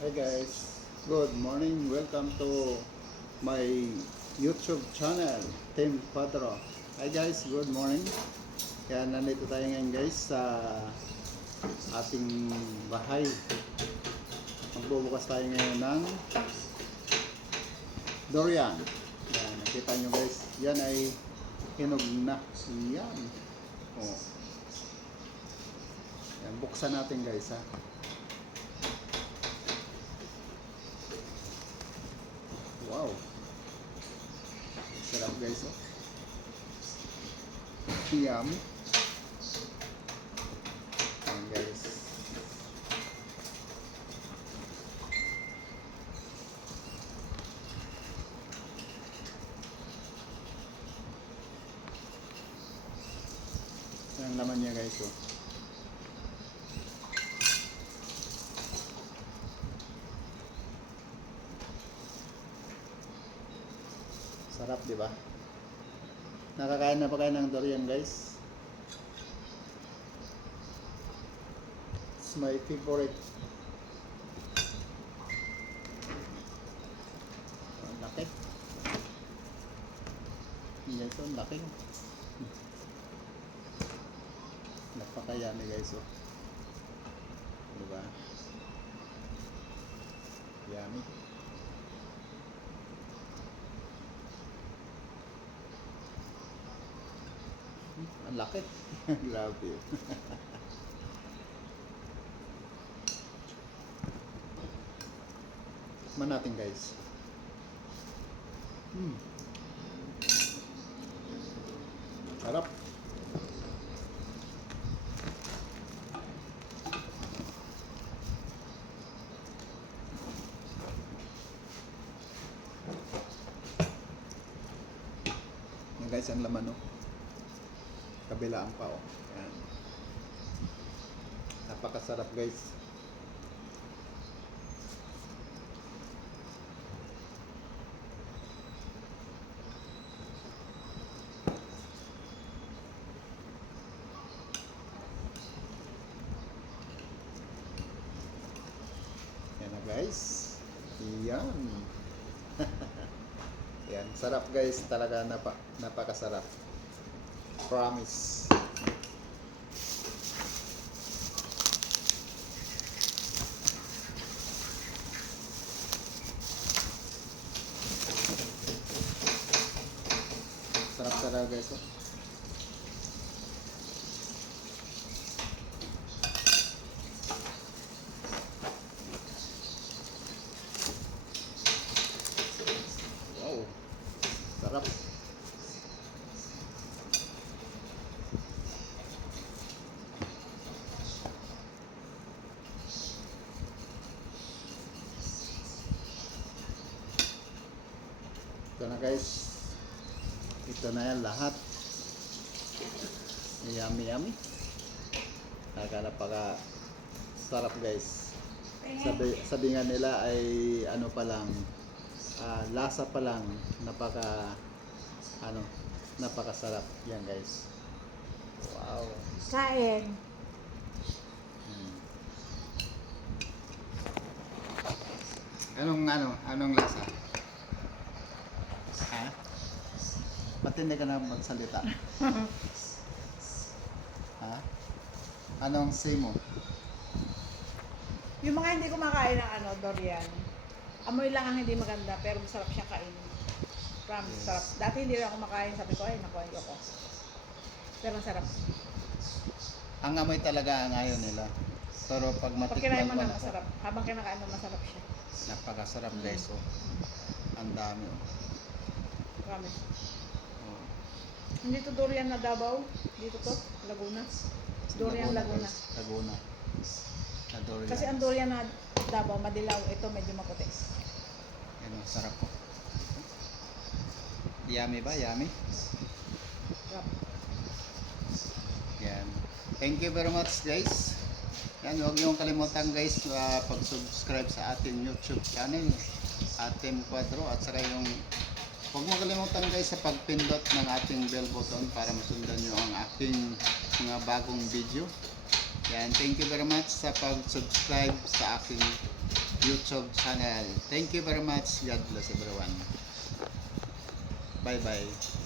Hi guys, good morning. Welcome to my YouTube channel, Team Quadro. Hi guys, good morning. Kaya nandito tayo ngayon guys sa ating bahay. Magbubukas tayo ngayon ng durian. Yan, nakita nyo guys, yan ay hinog na. Yan. Oh. Yan, buksan natin guys ha. Wow. Sarap guys oh. Yummy. Ayan guys. Ang laman niya guys oh. Sarap, di ba? Nakakain na pa kayo ng durian, guys? It's my favorite. Ang laki. Yan so, ang laki. Napakayami, guys, oh. Di ba? Yummy. Ang laki. Love you. Tikman natin guys. Sarap. Yan guys ang laman no. Kabilaan pa oh. Yan. Napakasarap guys. Yan na guys. Yan. Yan, sarap guys, talaga napakasarap. Promise. Sarap talaga guys. Oh. Wow. Sarap. Ito na guys. Ito na yan lahat. Yummy yummy. Napaka sarap guys. Sabi nga nila ay ano pa lang, lasa pa lang napakasarap yan guys. Wow. Kain. Anong lasa? Ha? Matindi ka na magsalita. Ha? Anong say mo? Yung mga hindi kumakain ng durian, amoy lang ang hindi maganda, pero masarap siya kainin. Promise, Yes. sarap. Dati hindi rin ako kumakain, sabi ko, ay, naku, ayoko. Pero masarap. Ang amoy talaga ang ayaw nila. Pero pag Pag kinain mo matikman na, mo masarap. Habang kinakain mo, masarap siya. napakasarap guys oh. Ang dami oh. Promise. Oh. Hindi to durian na Davao. Dito to, Laguna. Durian Laguna. Guys. Laguna. Na durian. Kasi ang durian na Davao, madilaw. Ito medyo maputi. Yan oh, sarap po. Yummy ba? Yummy? Sarap. Yan. Thank you very much guys. Yan, huwag niyong kalimutan guys pag-subscribe sa ating YouTube channel, Team Quadro, at saka yung huwag mo kalimutan guys sa pagpindot ng ating bell button para masundan nyo ang aking mga bagong video. Yan, thank you very much sa pag-subscribe sa aking YouTube channel. Thank you very much. God bless everyone. Bye-bye.